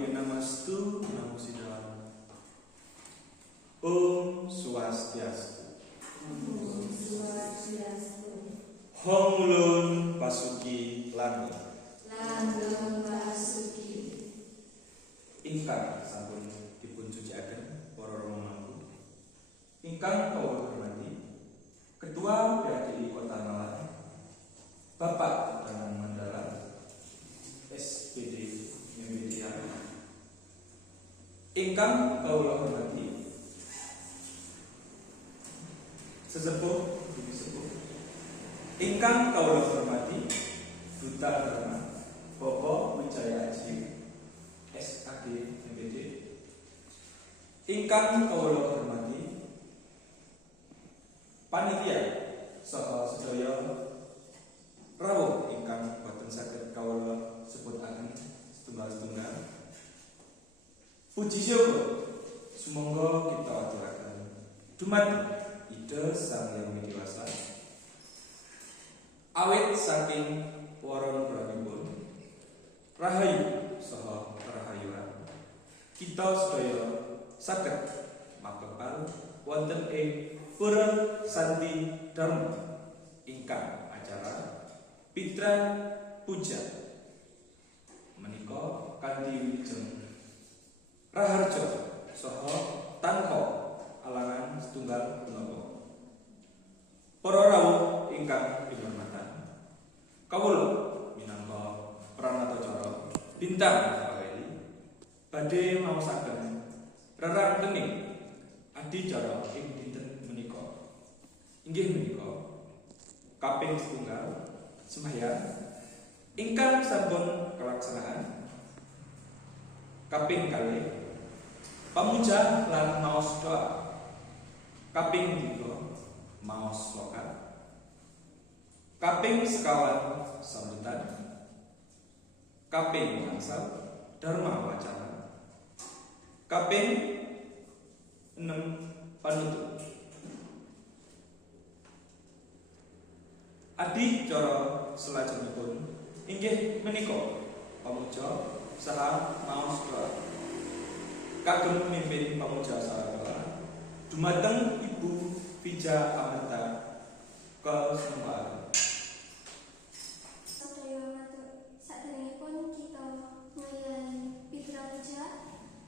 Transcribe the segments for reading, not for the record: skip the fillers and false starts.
Dewi Namastu, Namo Buddhaya. Om Swastiastu. Om Swastiastu. Hong ulun pasuki langit. Langgeng pasuki. Ingkang sampun dipun cuciaken para romaku. Ingkang kawula hormati Ketua PADI Kota Malang, Bapak Danang Mandala, SPD Media. Ingkang kawula hormati sesepuh bumi sepuh. Ingkang kawula hormati Duta Dharma Bapak Wijaya Aji SAD MPD. Ingkang kawula hormati panitia saha sedaya rawuh ingkang boten saged kawula sebutaken setunggal-setunggal. Puji syukur sumangga kita aturaken dumateng Ida Sang Hyang Widiwasa. Awit saking waron pramipun rahayu saha rahayuan, kita sedaya saged makepal wonten ing Pura Santi Dharma ingkang acara Pitran Puja menika kanthi wilujeng raharja saha tanpa alangan setunggal punapa. Para rawuh ingkang dihormatan, kawula minangka pranatacara bintang Kaweli badhe maosaken rerangkening adicara ing dinten menika. Inggih menika kaping setunggal sembahyang ingkang sampun kalaksanaan, kaping kalih pamuja lan maos doa, kaping 3 maos sloka, kaping sekawan sambutan, kaping gangsal dharma wacana, kaping 6 panutup. Adicara selajengipun inggih menika pamuja saha maos doa. Kagem mimpin pamuja saha doa dumateng Ibu Vija Amanta Kesumbahan. Saderengipun kita ngayahi Pitra Puja,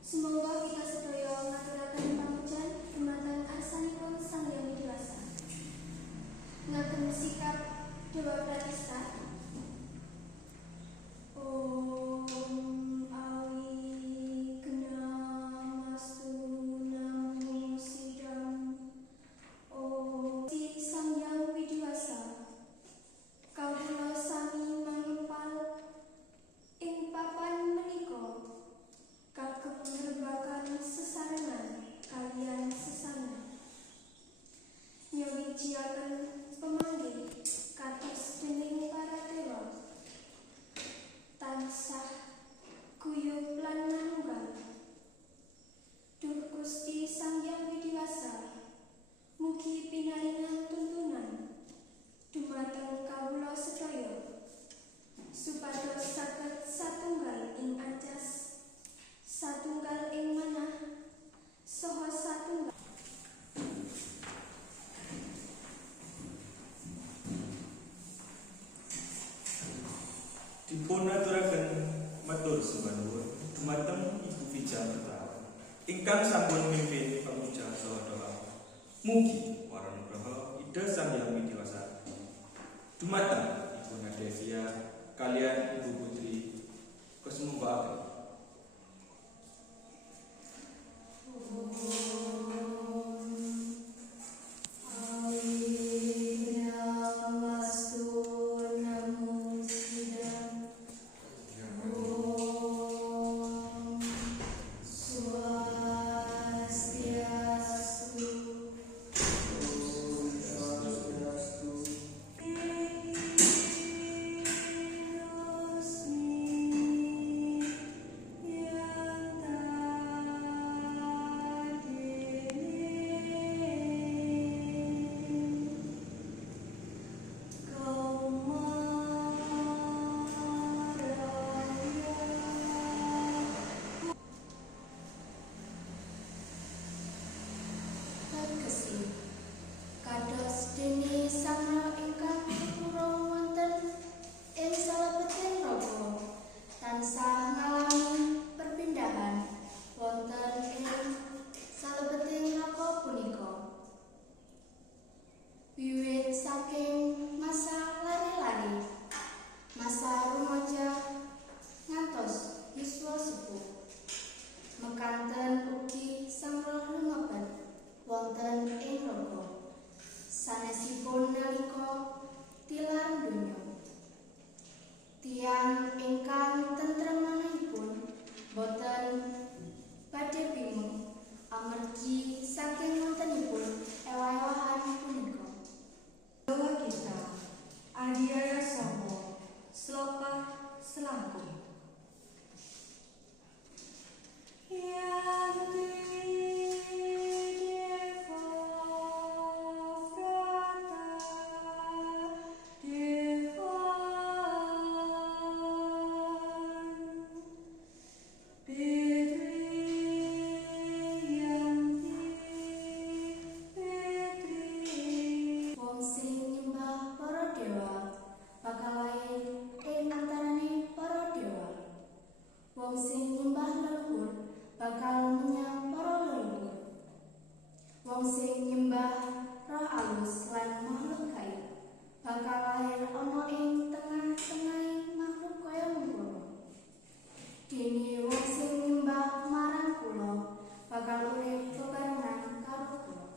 semoga kita sedaya ngaturaken pamujan dumateng arsanipun Sang Hyang Widiwasa. Ngagem sikap Dewa Pratistha. Om Awi Gnamastu Namo Sidam. Om Si Sang Hyang Widiwasa. Kawula sami mangempal ing papan menika kagem ngrembakan sesarengan kaliyan sesana. Nyawijiaken pemanggih kados dening para dewa tansah guyub lan manunggal. Duh Gusti Sang Hyang Widiwasa, mugi pinaringan tuntunan dumateng kawula sedaya supados saged satunggal ing ajas, satunggal ing manah, saha satunggal dipun aturaken matur sembah nuwun dumateng Ibu Vija Amanta ingkang sampun mimpin pamuja saha doa. Mugi waranugraha Ida Sang Hyang Widiwasa dumateng Ibu Nadevia kalian Ibu Putri Kesumbahan. Wong sing nyembah leluhur bakal menyang para leluhur. Wong sing nyembah roh alus lan makhluk gaib bakal lahir ana ing tengah-tengahing makhluk kaya mengkono. Dene wong sing nyembah marang kula bakal urip bebarengan karo kula.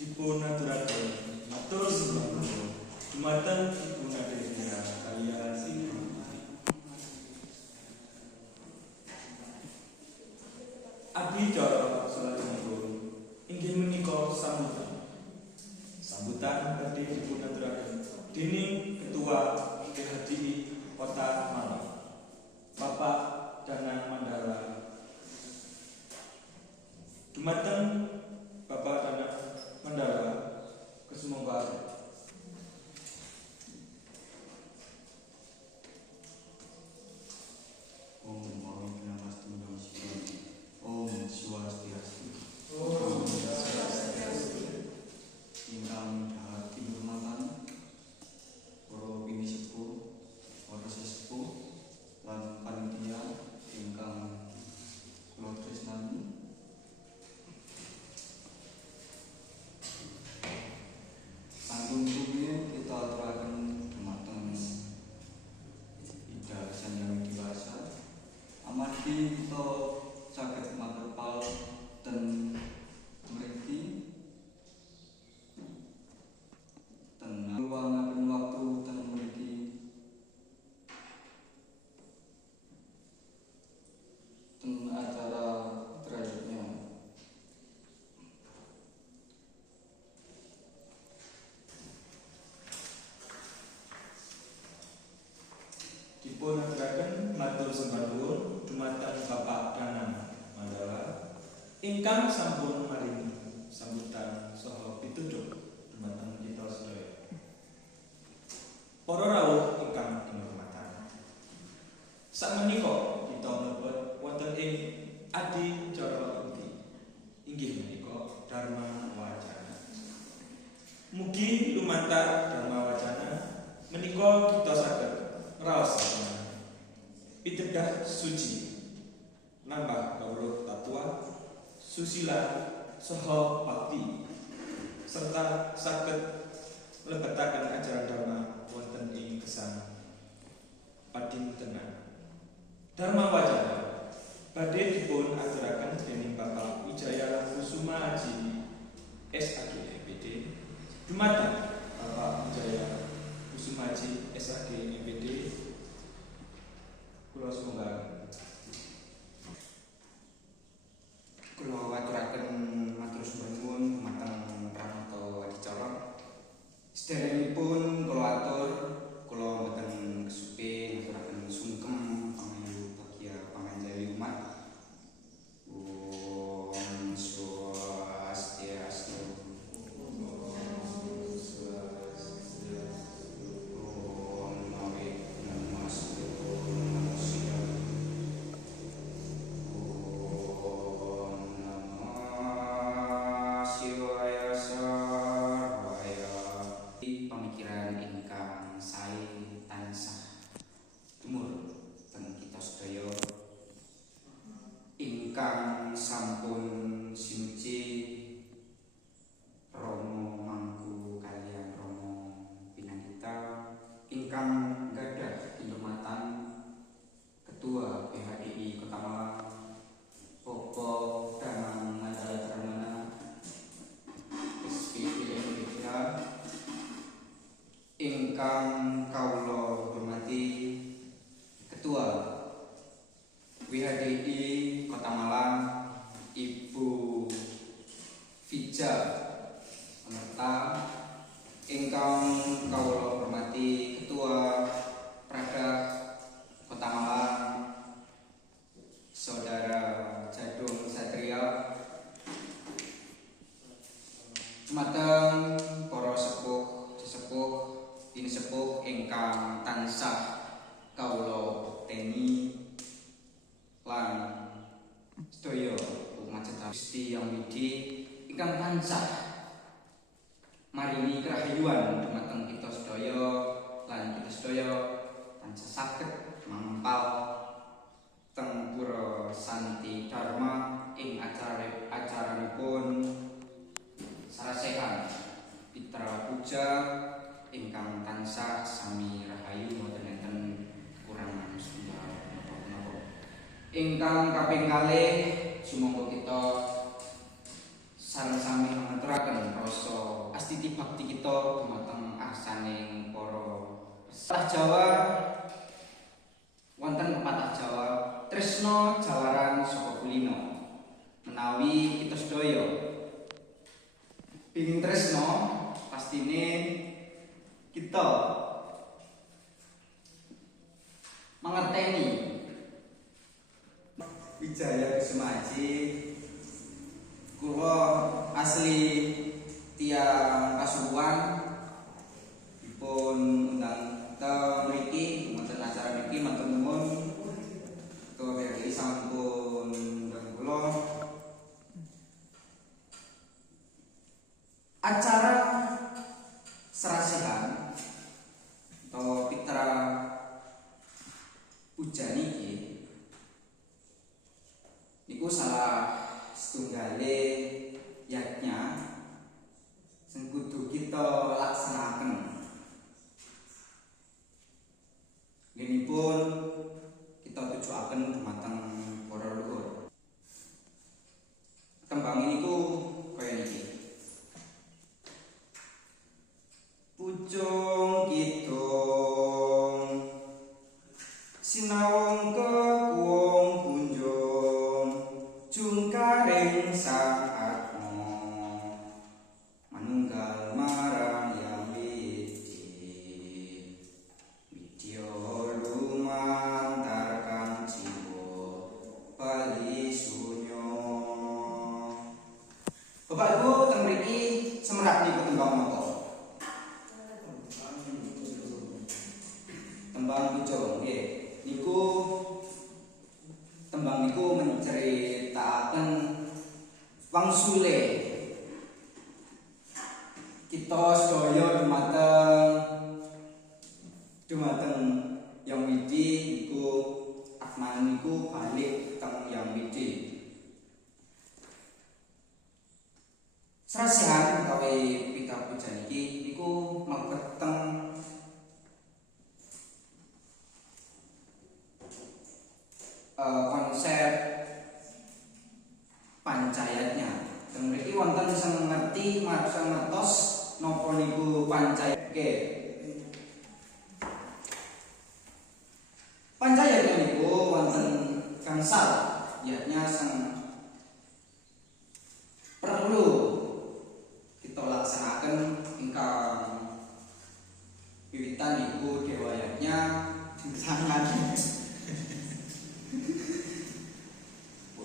Dipun aturaken matur sembah dumateng Ibu Nadelia kaliyan Ibu Putri. Adicara salajengipun inggih menika sambutan badhe dipun aturaken dening Ketua PHDI Kota Malang, Bapak Danang Mandala. Dumateng Bapak Danang Mandala kesumangga. Om Mani Namastu Namaste. Om Swastiastu. Ingkang dahat kinurmatan para bini sepuh, para sesepuh lan panitia ingkang kula tresnani. Langkung rumiyin kita aturaken dumateng Ida Sanyang Dewasa amargi kita saged materpal ten mriki ten luangaken waktu ten mriki ten acara trayeknya. Dipun aturaken matur sembah nuwun dumateng Bapak Danang Mandala ingkang sampun maringi sambutan saha pitutur dumateng kita sedaya. Para rawuh ingkang kinurmatan, sakmenika kita mlebet wonten ing adicara inti inggih menika Dharma Wacana. Mugi lumantar Dharma Wacana menika kita saged raosaken pitedah suci, nambah kawruh tatwa, susila saha bakti, serta saged mlebetaken ajaran Dharma wonten ing gesang padintenan. Dharma Wacana badhe dipun aturaken dening Bapak Wijaya Kusuma Aji SAG MPD dumateng Bapak Wijaya Kusuma Aji SAG MPD. Kula sumangga. Kula aturaken matur sembah nuwun dumateng pranata adicara. Sedherekipun kula atur kula mboten kesupe ngaturaken sungkem pangayu bagya panganjali umat. Om Swastiastu. Om Namo Namaste. Pamikiran ingkang sae tansah tumur teng kita sedaya ingkang sampun sinuci Romo mangku kalian Romo Pinanggita ingkang gadah kinurmatan Ketua PHDI Kota Malang Bapak Danang Mandala Pramana SPP Indonesia ingkang kawula hormati Ketua WHDI Kota Malang Ibu Fija Amerta, ingkang kawula hormati Ketua Prada Kota Malang Saudara Jadung Satria, dumateng para sesepuh ini sepuh ingkang tansah kawula bekteni lan sedaya umat cedhak Gusti Yang Widi ingkang tansah maringi kerahayuan dumateng kita sedaya lan kita sedaya tansah saged mangpal teng pura Santi Dharma ing acaranipun sarasehan Pitra Puja ingkang tansah sami rahayu boten enten kurang setunggal napa-napa. Ingkang kaping kalih sumangga kita sareng sami ngaturaken rasa astiti bakti kita dumateng arsaning para pesah Jawa wonten pepatah Jawa tresna jalaran saka kulino menawi kita sedaya pingin tresna pastine kita mengerteni Wijaya Kusumaji kula asli tiang Kasuwan dipun undang teng mriki wonten acara niki matur nuwun kepada sampun undang kula acara sarasehan atau Pitra Puja niki niku salah setunggale yatnya sing kudu kita laksanaken. Nginipun kita tujuaken dumateng para leluhur. Tembang niku kaya niki. Pucung kidung sinawung kekuwung kunjung jungkaring sang atma manunggal marang yang widi widya lumantarkan jiwa bali sunyo. Bapak Ibu teng mriki semerap niku tembang napa? Tembang pucung nggih. Niku tembang niku menceritakan wangsule kita sedaya dumateng Yang Widi niku Atman niku balik teng Yang Widi. Sarasehan utawi Pitra Puja niki niku mlebet teng konsep pancayatnya. Teng mriki wonten sing ngerti sing ngertos napa niku pancayat. Oke. Pancayatnya niku wonten gangsal yatnya sing perlu kita laksanaken ingkang wiwitan niku dewayatnya sangat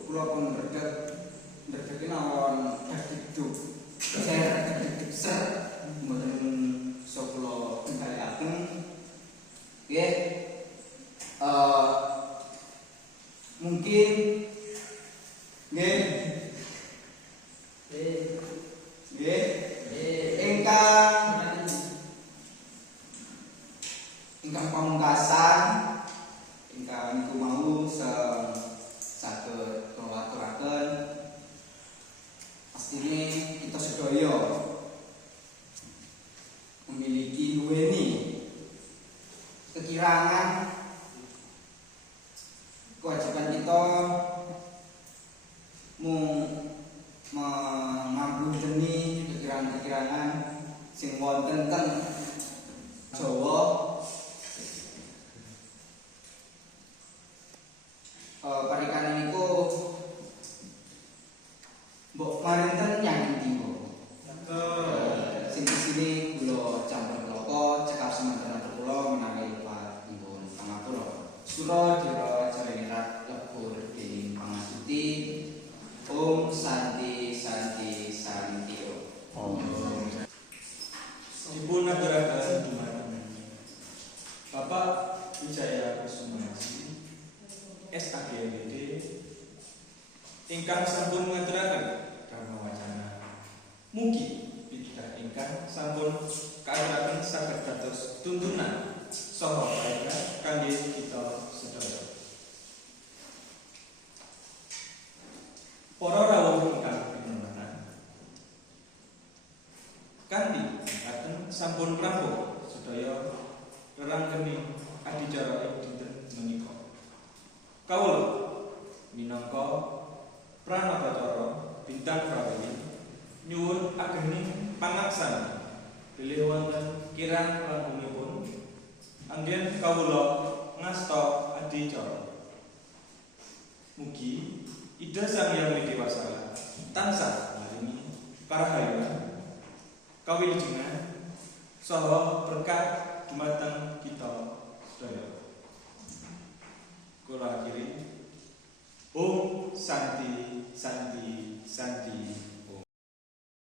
kula pun ndredeg nawon dagduk ser mboten iso kula kendhalikaken nggih mungkin nggih ingkang pamungkasan ingkang niku mau saged ngaturaken pastine kita sedaya memiliki duweni kekirangan kewajiban kita mengampuni kekirangan-kekirangan sing wonten teng Jawa. Parikanan niku mbok marinten yang ndi kok. Sing disini kula campur keloko cekap semanten kula menawi Pak Ibu pangapura. Sura Dira Jarinat lebur dening pangasuti. Om Santi Santi Santi Om. Dipun aturaken dumateng Bapak Wijaya Kusumaji SAGMD ingkang sampun ngaturaken dharma wacana. Mugi pitutur ingkang sampun sampun rampung sedaya rerangkening adicara ing dinten menika. Kawula minangka pranabacara bintang prawi nyuwun agening pangaksana bilih wonten kirang langkungipun anggen kawula ngasta adicara. Mugi Ida Sang Hyang Widiwasana tansah maringi parahayuan, kawilujengan saha berkah dumateng kita sedaya. Kula akhiri Om Santi Santi